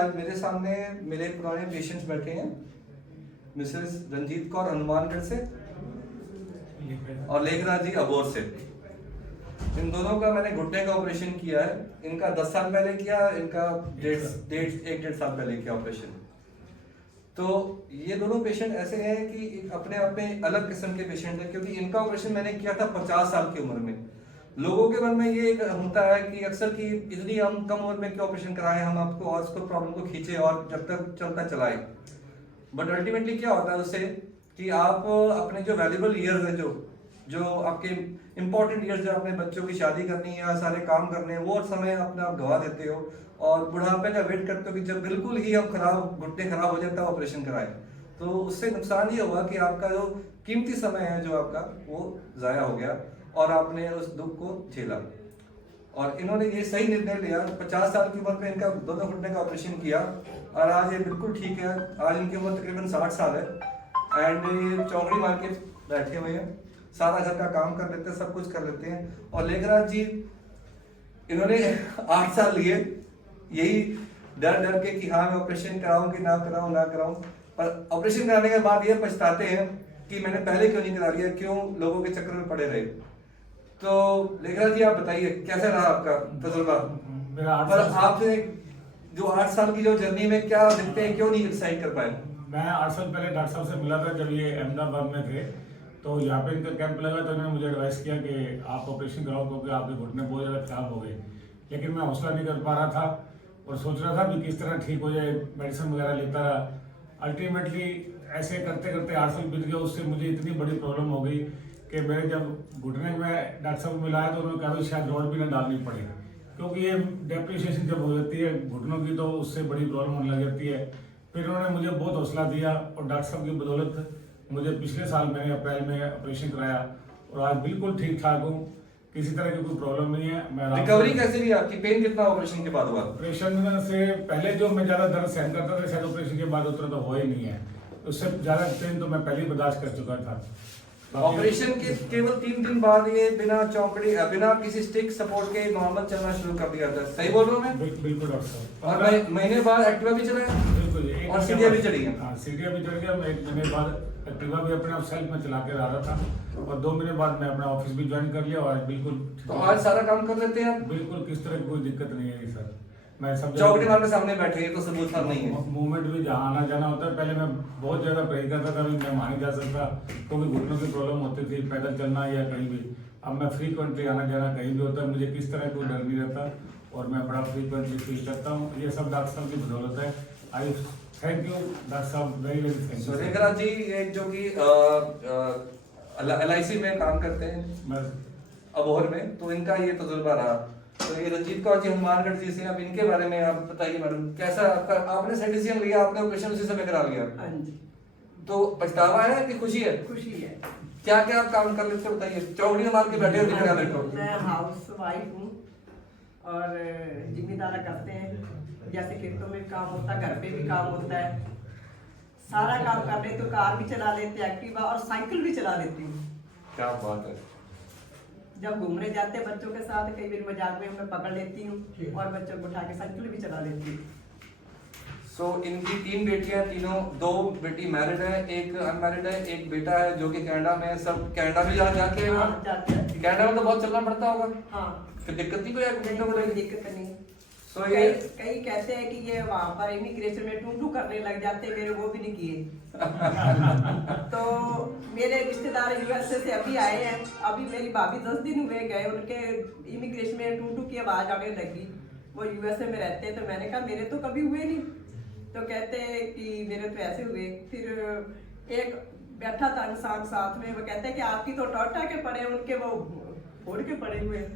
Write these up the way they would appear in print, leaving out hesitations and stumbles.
आज मेरे सामने मेरे पुराने पेशेंट्स बैठे हैं, मिसेस रंजीत कौर हनुमानगढ़ से और लेखराज जी अबोर से। इन दोनों का मैंने घुटने का ऑपरेशन किया है। इनका 10 साल पहले किया, इनका एक डेढ़ साल पहले किया ऑपरेशन। तो ये दोनों पेशेंट ऐसे हैं कि अपने आप में अलग किस्म के पेशेंट हैं, क्योंकि इनका ऑपरेशन मैंने किया था 50 साल की उम्र में। लोगों के मन में ये एक होता है कि अक्सर कि इतनी हम कम उम्र में क्यों ऑपरेशन कराएं, हम आपको और उसको प्रॉब्लम को खींचे और जब तक चलता चलाएं। बट अल्टीमेटली क्या होता है उससे कि आप अपने जो वैल्यूबल ईयर्स है, जो आपके इंपॉर्टेंट ईयर्स, जो अपने बच्चों की शादी करनी है या सारे काम करने हैं, वो समय अपने आप गवा देते हो और बुढ़ापे का वेट करते हो कि जब बिल्कुल ही हम घुटने खराब हो जाता है ऑपरेशन कराएं। तो उससे नुकसान ये हुआ कि आपका जो कीमती समय है जो आपका वो ज़ाया हो गया और आपने उस दुख को झेला। और इन्होंने ये सही निर्णय लिया, 50 साल की उम्र में इनका दोनों घुटने का ऑपरेशन किया और आज ये बिल्कुल ठीक है। आज इनकी उम्र तकरीबन 60 साल है एंड ये चौकड़ी मार के बैठे हुए हैं, सारा घर का काम कर लेते हैं, सब कुछ कर लेते हैं। और लेखराज जी इन्होंने 8 साल लिए यही डर के कि हाँ मैं ऑपरेशन कराऊं कि ना कराऊं, पर ऑपरेशन कराने के बाद ये पछताते हैं कि मैंने पहले क्यों नहीं करा लिया, क्यों लोगों के चक्कर में पड़े रहे। तो लेखराज जी आप बताइए कैसा रहा आपका तजुर्बा? मेरा 8 पर साल आपने जो 8 साल की जो जर्नी में क्या दिखते हैं, क्यों नहीं एक्साइट कर पाए? मैं 8 साल पहले डॉक्टर साहब से मिला था जब ये अहमदाबाद में थे। तो यहाँ पे इनका कैंप लगा तो इन्होंने मुझे एडवाइस किया कि आप ऑपरेशन कराओ क्योंकि आपके घुटने बहुत ज़्यादा खराब हो गए। लेकिन मैं हौसला नहीं कर पा रहा था और सोच रहा था कि किस तरह ठीक हो जाए, मेडिसिन वगैरह लेता रहा। अल्टीमेटली ऐसे करते करते 8 साल बीत गए। उससे मुझे इतनी बड़ी प्रॉब्लम हो गई कि मेरे जब घुटने में डॉक्टर साहब को मिलाया तो उन्होंने कहा शायद रॉड भी ना डालनी पड़े, क्योंकि ये डेप्रिसिएशन जब हो जाती है घुटनों की तो उससे बड़ी प्रॉब्लम होने लग जाती है। फिर उन्होंने मुझे बहुत हौसला दिया और डॉक्टर साहब की बदौलत मुझे पिछले साल मैंने अप्रैल में ऑपरेशन कराया और आज बिल्कुल ठीक ठाक हूँ, किसी तरह की कोई प्रॉब्लम नहीं है। मैं रिकवरी कैसे रही आपकी? पेन कितना ऑपरेशन के बाद हुआ? ऑपरेशन से पहले जो मैं ज़्यादा दर्द सहन करता था शायद ऑपरेशन के बाद उतना तो हो ही नहीं है। उससे ज़्यादा पेन तो मैं पहले ही बर्दाश्त कर चुका था। ऑपरेशन के केवल 3 दिन बाद ये बिना चौकड़ी, बिना किसी स्टिक सपोर्ट के नॉर्मल चलना शुरू कर दिया था। सही बोल रहा हूँ मैं? बिल्कुल डॉक्टर साहब। और महीने बाद एक्टिवा भी चलाया? बिल्कुल। और सीढ़ियाँ भी चढ़ी हैं? हाँ, सीढ़ियाँ भी चढ़ गया। मैं 1 महीने बाद एक्टिवा भी अपने आप सेल्फ में चला के आ रहा था और 2 महीने बाद मैं अपना ऑफिस भी ज्वाइन कर लिया और आज बिल्कुल। तो आज सारा काम कर लेते हैं? बिल्कुल, किस तरह की कोई दिक्कत नहीं है सर। मैं सब चौकड़ी मार के सामने बैठे हैं तो सबूत साफ नहीं है। मूवमेंट भी जहाँ आना जाना होता है। पहले मैं बहुत ज़्यादा परहेज करता था, मैं वहाँ नहीं जा सकता क्योंकि घुटनों की प्रॉब्लम होती थी, पैदल चलना या कहीं भी। अब मैं फ्रीक्वेंटली आना जाना कहीं भी होता है, मुझे किस तरह कोई डर नहीं रहता और मैं बड़ा फ्रीक्वेंटली फील करता हूँ। ये सब डॉक्टर साहब की बदौलत है। आई थैंक यू डॉक्टर साहब, very very thank you. Lekhraj ji एक जो कि LIC में काम करते हैं अबोहर में, तो इनका ये तजुर्बा रहा। तो ये रंजीत कौर जी हनुमानगढ़ जी से, अब इनके बारे में आप बताइए मैडम, कैसा आपका, आपने सही डिसीजन लिया, आपने ऑपरेशन उसी समय करा लिया? हाँ जी। तो पछतावा है कि खुशी है? खुशी है। क्या क्या आप काम कर लेते हो बताइए? चौकड़ी मार के बैठे हो दिख रहा मेरे को। मैं हाउस वाइफ हूँ और जिम्मेदारा करते हैं, जैसे खेतों में काम होता है, घर पे भी काम होता है, सारा काम कर लेते हो। कार भी चला लेते, एक्टिवा और साइकिल भी चला लेती हूँ। क्या बात है। जब घूमने जाते हैं बच्चों के साथ, कई बार मजाक में मैं पकड़ लेती हूँ और बच्चों को उठा के साइकिल भी चला लेती हूँ। सो इनकी 3 बेटियां, तीनों, 2 बेटी मैरिड है, एक अनमैरिड है, एक बेटा है जो कि कनाडा में है। सब कनाडा भी जाके कनाडा में तो बहुत चलना पड़ता होगा। हाँ, फिर दिक्कत नहीं कोई? कोई दिक्कत नहीं। सो ये कई कहते हैं कि ये वहाँ पर इमिग्रेशन में टू करने लग जाते हैं, मेरे वो भी नहीं किए। तो मेरे रिश्तेदार USA से अभी आए हैं, अभी मेरी भाभी 10 दिन हुए गए, उनके इमिग्रेशन में टू की आवाज आने लगी। वो USA में रहते हैं, तो मैंने कहा मेरे तो कभी हुए नहीं। तो कहते हैं कि मेरे तो ऐसे हुए। फिर एक बैठा था इंसान साथ में, वो कहते हैं कि आपकी तो टोटा के पड़े, उनके वो फोड़ के पड़े हुए।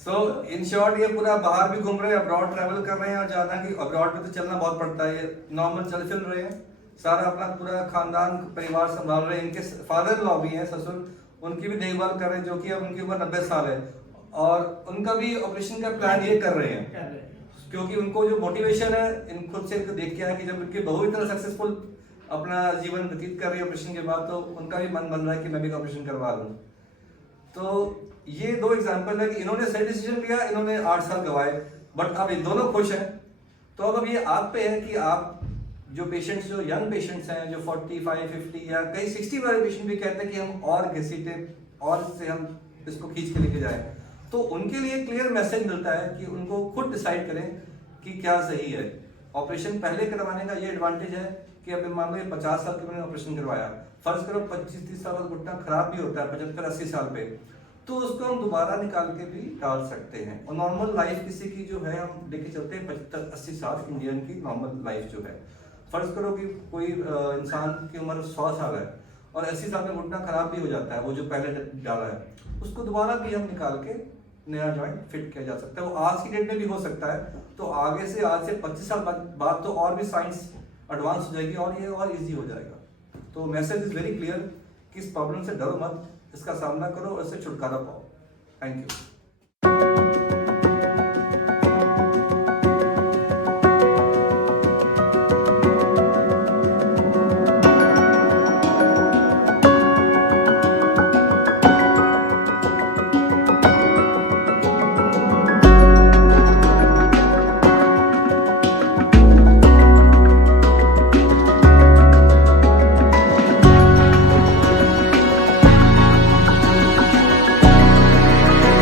सो इन शॉर्ट ये पूरा बाहर भी घूम रहे हैं, अब्रॉड ट्रैवल कर रहे हैं और ज्यादा कि अब्रॉड में तो चलना बहुत पड़ता है। ये नॉर्मल चल फिर रहे हैं, सारा अपना पूरा खानदान परिवार संभाल रहे हैं। इनके फादर इन लॉ भी हैं, ससुर, उनकी भी देखभाल कर रहे हैं, जो कि अब उनकी उम्र 90 साल है और उनका भी ऑपरेशन का प्लान ये कर रहे हैं क्योंकि उनको जो मोटिवेशन है इन खुद से इनको देख के है कि जब उनकी बहू इतना सक्सेसफुल अपना जीवन व्यतीत कर रही है ऑपरेशन के बाद, तो उनका भी मन बन रहा है कि मैं भी ऑपरेशन करवा लूँ। तो ये 2 एग्जाम्पल है कि इन्होंने सही डिसीजन लिया, इन्होंने 8 साल गवाए। बट अब ये दोनों खुश हैं। तो अब ये आप पे है कि आप जो पेशेंट्स, जो यंग पेशेंट्स हैं, जो 45, 50 या कई 60 वाले पेशेंट भी कहते हैं कि हम और घसीटे और इससे हम इसको खींच के लेके जाएं, तो उनके लिए क्लियर मैसेज मिलता है कि उनको खुद डिसाइड करें कि क्या सही है। ऑपरेशन पहले करवाने का ये एडवांटेज है कि अब मान लो ये 50 साल के मैंने ऑपरेशन करवाया, फर्ज करो 25-30 साल का घुटना खराब भी होता है 75-80 साल पे, तो उसको हम दोबारा निकाल के भी डाल सकते हैं। और नॉर्मल लाइफ किसी की जो है हम लेके चलते हैं 75-80 साल, इंडियन की नॉर्मल लाइफ जो है। फर्ज करो कि कोई इंसान की उम्र 100 साल है और 80 साल में घुटना खराब भी हो जाता है, वो जो पहले डाला है उसको दोबारा भी हम निकाल के नया जॉइंट फिट किया जा सकता है। वो आज की डेट में भी हो सकता है, तो आगे से आज से 25 साल बाद तो और भी साइंस एडवांस हो जाएगी और ये और इजी हो जाएगा। तो मैसेज इज वेरी क्लियर कि इस प्रॉब्लम से डरो मत, इसका सामना करो और इससे छुटकारा पाओ। Thank you.